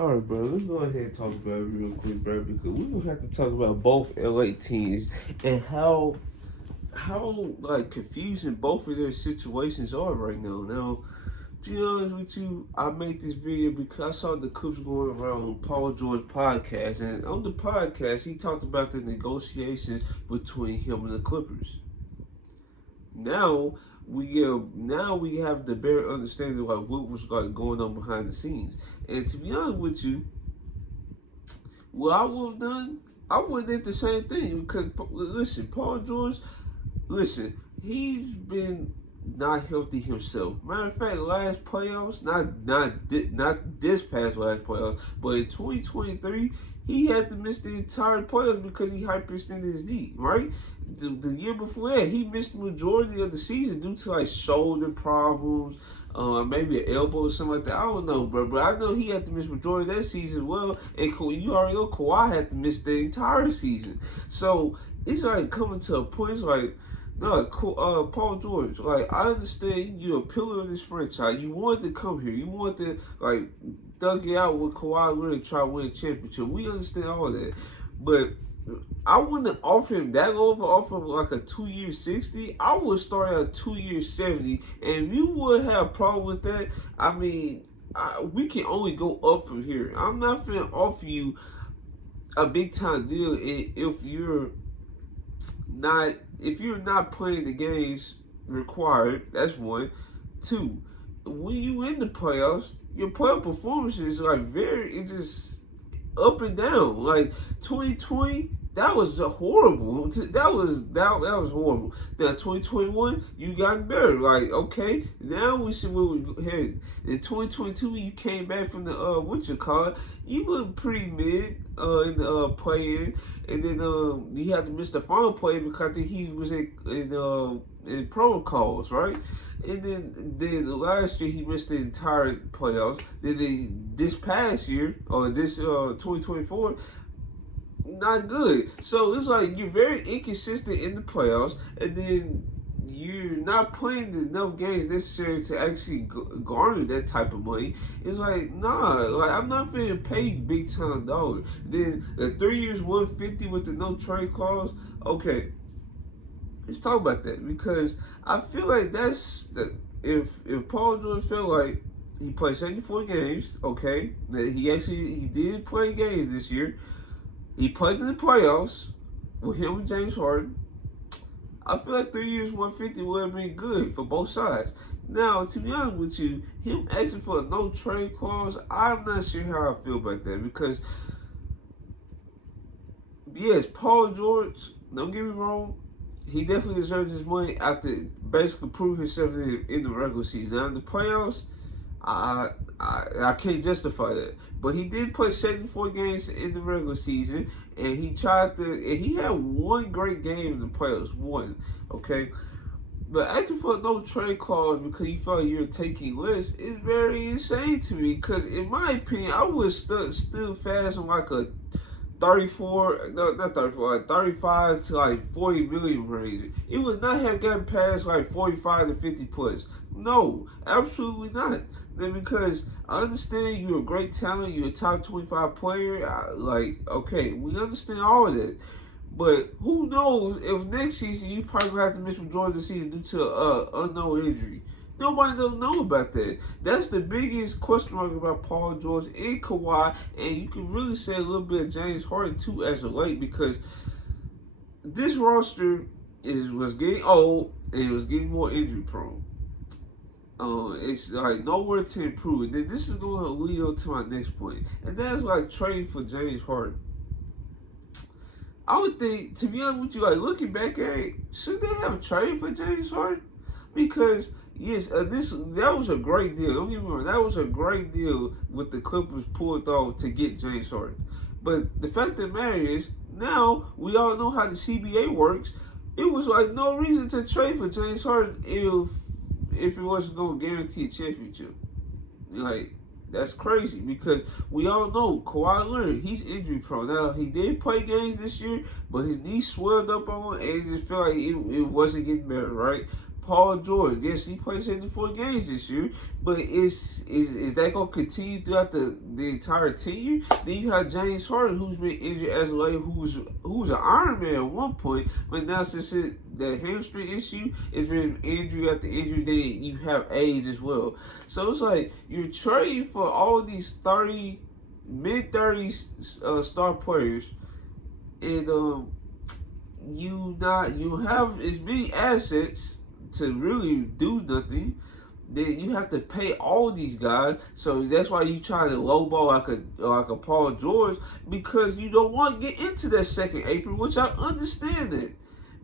All right, bro. Let's go ahead and talk about it real quick, bro, because we're gonna have to talk about both LA teams and how like confusing both of their situations are right now. Now, to be honest with you, I made this video because I saw the clips going around on Paul George podcast, and on the podcast he talked about the negotiations between him and the Clippers. Now we have the bare understanding of like what was like going on behind the scenes. And to be honest with you, what I would have done, I would have did the same thing because listen, Paul George, listen, he's been not healthy himself. Matter of fact, last playoffs, not this past last playoffs, but in 2023, he had to miss the entire playoffs because he hyperextended his knee. Right, the year before that, he missed the majority of the season due to like shoulder problems. Maybe an elbow or something like that. I don't know, bro. But I know he had to miss majority of that season as well. And you already know Kawhi had to miss the entire season. So it's like coming to a point. It's like, no, Paul George. Like I understand you're a pillar of this franchise. You wanted to come here. You wanted to like dug it out with Kawhi Leonard and try to win a championship. We understand all that, but I wouldn't offer him that over, offer him like a 2-year 60. I would start at a 2-year 70. And if you would have a problem with that, I mean, we can only go up from here. I'm not going to offer you a big time deal if you're not playing the games required. That's one. Two, when you in the playoffs, your playoff performances are it's just up and down. Like 2020, that was horrible. That was horrible. Now 2021, you gotten better. Like okay, now we see where we headed. In 2022, you came back from the what you call it. You were pretty mid in the play-in, and then you had to miss the final play because I think he was in protocols, right? And then last year he missed the entire playoffs. Then this past year or this 2024, not good. So it's like you're very inconsistent in the playoffs, and then you're not playing enough games necessary to actually garner that type of money. It's like nah, like I'm not finna pay big time dollars. Then the 3 years 150 with the no trade clause. Okay, let's talk about that because I feel like that's the if Paul George felt like he played 74 games, okay, he did play games this year. He played in the playoffs with him and James Harden. I feel like 3 years 150 would have been good for both sides. Now, to be honest with you, him asking for a no trade clause, I'm not sure how I feel about that because yes, Paul George, don't get me wrong, he definitely deserves his money after basically proving himself in the regular season. Now in the playoffs, I can't justify that, but he did play 74 games in the regular season, and he had one great game in the playoffs, one, okay. But asking for no trade clause because he felt you're taking less is very insane to me. Because in my opinion, I would still fast on like a 34, no, not 34, like 35 to like 40 million range. It would not have gotten past like 45 to 50 plus. No, absolutely not. Then because I understand you're a great talent, you're a top 25 player. Okay, we understand all of that. But who knows if next season you probably gonna have to miss majority of the season due to unknown injury. Nobody don't know about that. That's the biggest question mark about Paul George and Kawhi, and you can really say a little bit of James Harden too as of late because this roster was getting old and it was getting more injury prone. It's like nowhere to improve. And then this is going to lead on to my next point, and that's like trading for James Harden. I would think, to be honest with you, like looking back at it, should they have traded for James Harden? Because yes, that was a great deal. Don't get me wrong, that was a great deal with the Clippers pulled off to get James Harden. But the fact of the matter is, now we all know how the CBA works. It was like no reason to trade for James Harden if it wasn't going to guarantee a championship. Like that's crazy because we all know Kawhi Leonard, he's injury prone. Now, he did play games this year, but his knee swelled up on and it just felt like it wasn't getting better, right? Paul George, yes, he played 74 games this year, but is that gonna continue throughout the entire tenure? Then you have James Harden, who's been injured as late, who was an Iron Man at one point, but now since the hamstring issue, it's been injury after injury. Then you have age as well, so it's like you're trading for all these mid-30s star players, and you have as many assets to really do nothing. Then you have to pay all these guys, so that's why you try to lowball like a Paul George, because you don't want to get into that second apron, which I understand it.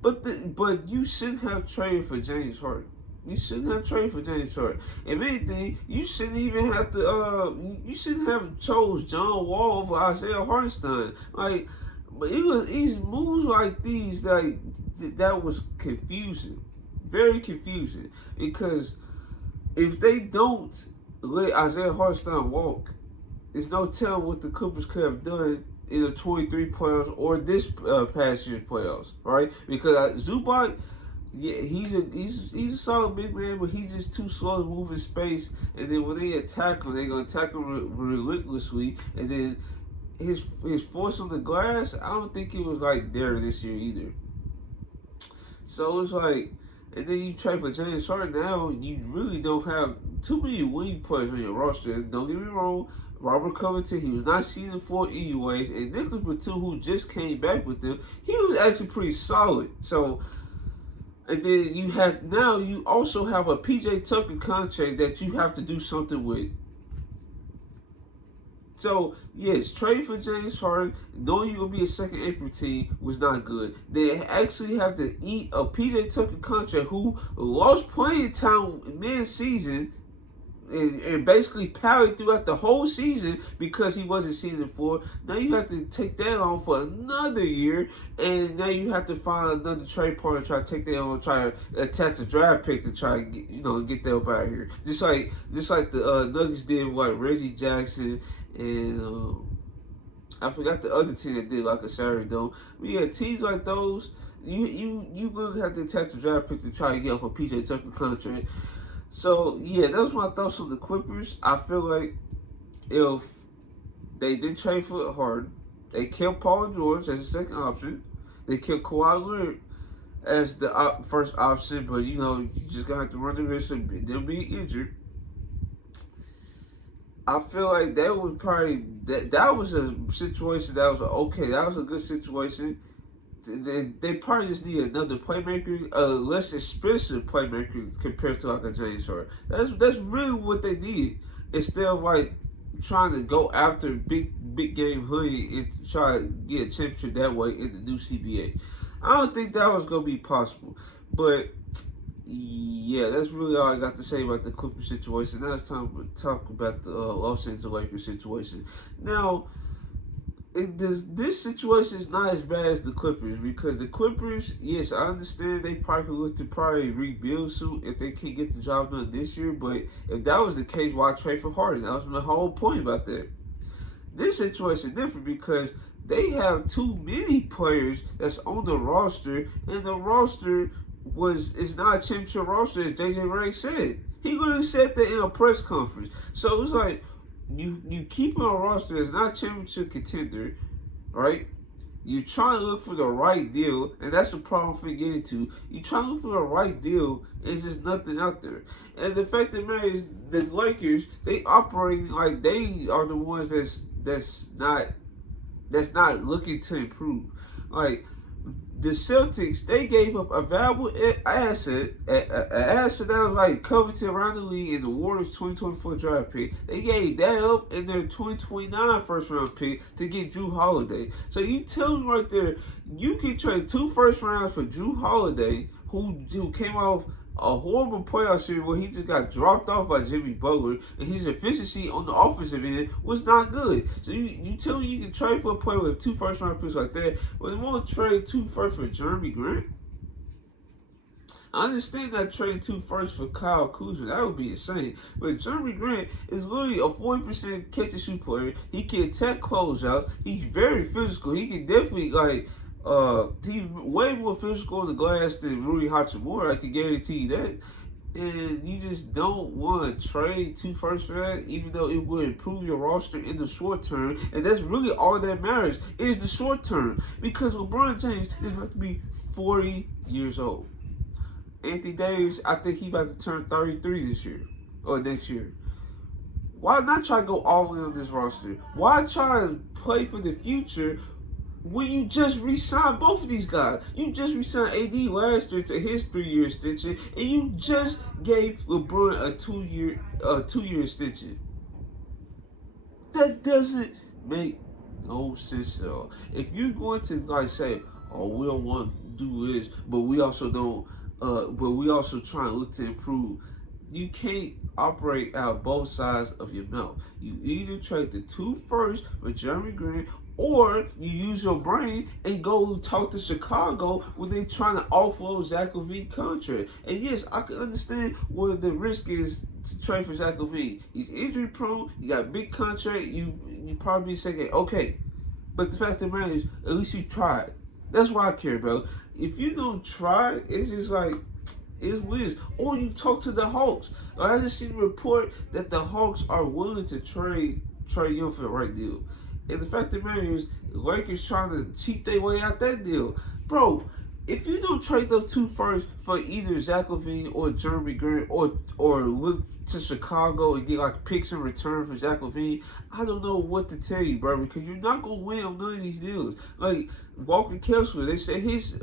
But you shouldn't have traded for James Harden. You shouldn't have traded for James Harden. If anything, you shouldn't even have to. You shouldn't have chose John Wall over Isaiah Hartenstein. Like, but it was these moves like these that was confusing, very confusing. Because if they don't let Isaiah Hartenstein walk, there's no telling what the Clippers could have done in the 23 playoffs or this past year's playoffs, right? Because Zubac, yeah, he's a solid big man, but he's just too slow to move in space. And then when they attack him, they're gonna attack him relentlessly. And then his force on the glass, I don't think it was like there this year either. So it's like, and then you trade for James Harden. Now you really don't have too many wing players on your roster. Don't get me wrong, Robert Covington, he was not season 4 anyways, and Nicholas Batum, who just came back with them, he was actually pretty solid. So, and then you also have a PJ Tucker contract that you have to do something with. So, yes, trade for James Harden, knowing you're going to be a second April team, was not good. They actually have to eat a PJ Tucker contract who lost playing time mid-season and basically parried throughout the whole season because he wasn't season 4. Now you have to take that on for another year, and now you have to find another trade partner to try to take that on, try to attach a draft pick to try to get that up out of here. Just like the Nuggets did with Reggie Jackson and I forgot the other team that did like a Saturday Dome. But yeah, teams like those, you gonna have to attach a draft pick to try to get off a PJ Tucker contract. So, yeah, that was my thoughts on the Clippers. I feel like if they didn't trade for Harden, they kept Paul George as a second option. They kept Kawhi Leonard as the first option, but, you just going to have to run the risk of them being injured. I feel like that was probably, that was a situation that was okay. That was a good situation. They probably just need another playmaker, a less expensive playmaker compared to like a James Harden. That's really what they need, instead of like trying to go after big game hoodie and try to get a championship that way in the new CBA. I don't think that was gonna be possible. But yeah, that's really all I got to say about the Clippers situation. Now it's time to talk about the Los Angeles Lakers situation. Now, this situation is not as bad as the Clippers, because the Clippers, yes, I understand they probably could look to probably rebuild soon if they can't get the job done this year. But if that was the case, why trade for Harden? That was the whole point about that. This situation is different because they have too many players that's on the roster, and the roster is not a championship roster, as JJ Redick said. He really said that in a press conference. So it's like, you keep on a roster that's not championship contender, right? You trying to look for the right deal, and that's the problem for getting to. You trying to look for the right deal, and it's just nothing out there. And the fact that matter is, the Lakers, they operating like they are the ones that's not looking to improve. Like, the Celtics, they gave up a valuable asset, an asset that was like coveted around the league in the Warriors 2024 draft pick. They gave that up in their 2029 first round pick to get Jrue Holiday. So you tell me right there, you can trade 2 first rounds for Jrue Holiday, who came off a horrible playoff series where he just got dropped off by Jimmy Butler, and his efficiency on the offensive end was not good. So you tell me you can trade for a player with 2 first round picks like that, but you won't trade 2 firsts for Jeremy Grant? I understand that trading 2 firsts for Kyle Kuzma, that would be insane. But Jeremy Grant is literally a 40% catch and shoot player. He can attack closeouts. He's very physical. He can definitely He's way more physical on the glass than Rui Hachimura. I can guarantee you that. And you just don't want to trade 2 firsts for that, even though it would improve your roster in the short term. And that's really all that matters is the short term. Because LeBron James is about to be 40 years old. Anthony Davis, I think he's about to turn 33 this year or next year. Why not try to go all in on this roster? Why try to play for the future when you just re-signed both of these guys? You just re-signed AD last year to his 3-year extension, and you just gave LeBron a 2-year extension. That doesn't make no sense at all. If you're going to like say, "Oh, we don't want to do this, but we also don't," but we also try and look to improve. You can't operate out both sides of your mouth. You either trade the 2 firsts for Jeremy Grant, or you use your brain and go talk to Chicago when they're trying to offload Zach LaVine contract. And yes, I can understand what the risk is to trade for Zach LaVine. He's injury prone. You got a big contract. You probably be saying, okay. But the fact of the matter is, at least you tried. That's what I care about. If you don't try, it's just like, it's weird. Or you talk to the Hawks. I just seen a report that the Hawks are willing to trade Trae Young for the right deal. And the fact of the matter is, the Lakers trying to cheat their way out that deal. Bro, if you don't trade those 2 firsts for either Zach LaVine or Jeremy Grant, or look to Chicago and get like picks in return for Zach LaVine, I don't know what to tell you, bro, because you're not gonna win on none of these deals. Like Walker Kessler, they say his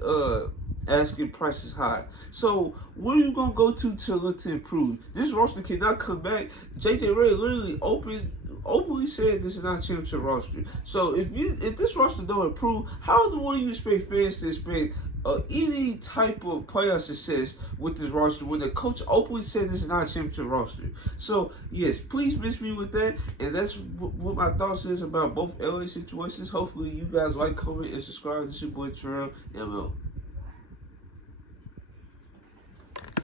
asking price is high. So where are you gonna go to look to improve? This roster cannot come back. JJ Redick literally openly said this is not a championship roster. So if this roster don't improve, how the one you expect fans to expect any type of playoff success with this roster when the coach openly said this is not a championship roster? So yes, please miss me with that, and that's what my thoughts is about both LA situations. Hopefully you guys like, comment, and subscribe. This is your boy Terrell ML.